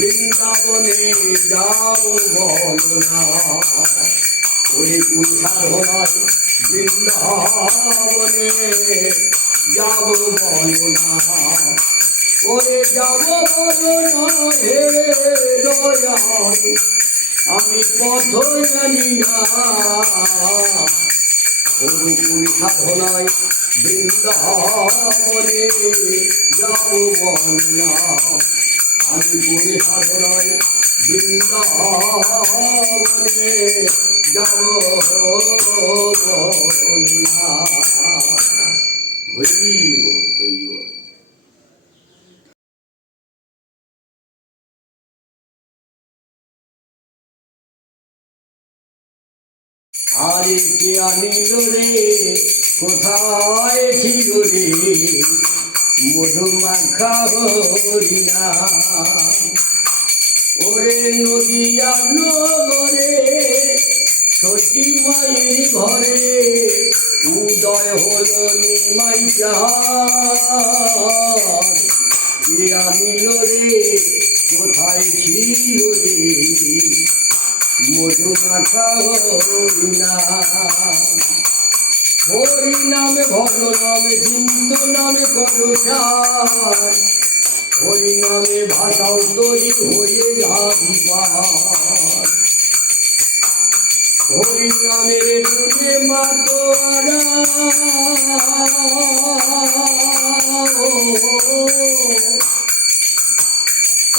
বৃন্দাবনে যাব বলো না, ওই কোন সাধনায় বৃন্দাবনে যাব বলো না, ওরে যাব বলো না হে দয়াল, আমি পথ জানি না, ওই কোন সাধনায় বৃন্দাবনে যাব বলো না, আমি কোন সাধনায় বৃন্দাবনে যাব বলো না। হইব হইব। আরে কে আনিল রে, কোথায় ছিল রে মধুমাখা হরিণা, ওরে নদিয়া নগরে সতী মায়ের ঘরে উদয় হল নিমাই চাঁদ, কে আনিল রে, কোথায় ছিল রে মধুমাখা হরিণা, হরি নামে ভজ নামে জিন্দ নামে করো চাই, হরি নামে ভাষাও তরি হয়ে যাবি পার, হরি নামের গুণে মাতোয়ারা,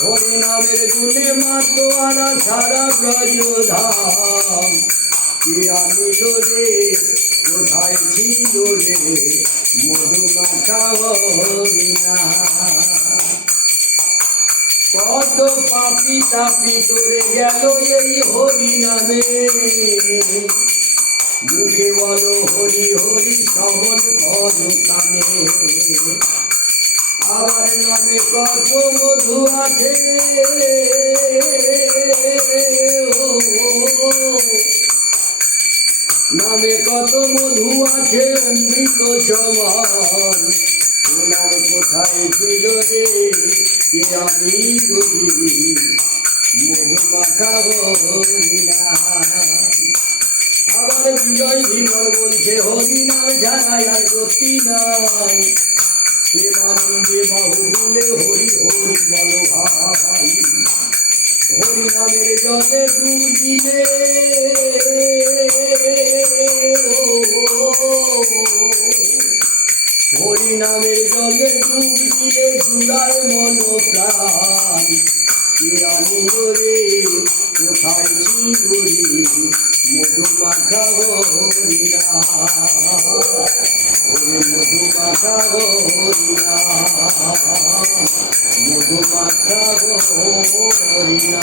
হরি নামের গুণে মাতোয়ারা সারা ব্রজধাম, কে আনিল রে, কোথায় ছিল রে মধুমাখা হরিণা, কত পাপি তাপি তোরে গেল এই হরি নামে, মুখে বলো হরি হরি শ্রবণ করো কানে, আবার নামে কত মধু আছে, নামে কত মধু আছে অমৃত সমান, নাম কোথায় ছিল রে, কে আমি রবি মধুমাখা হরিণা, আবার বিজয় ধীবর বলছে হরি নাম ছাড়াই আর গতি নাই, প্রেমানন্দে বাহুলে হরি হরি বল ভাই, হরি নামের জলে ডুব দিলে, হরি নামের জলে ডুব দিলে জুড়ায় মন প্রাণ, কে আনিল রে, কোথায় ছিল রে মধুমাখা হরিণা, মধুমাখা হরিণা, মধুমাখা হরিণা।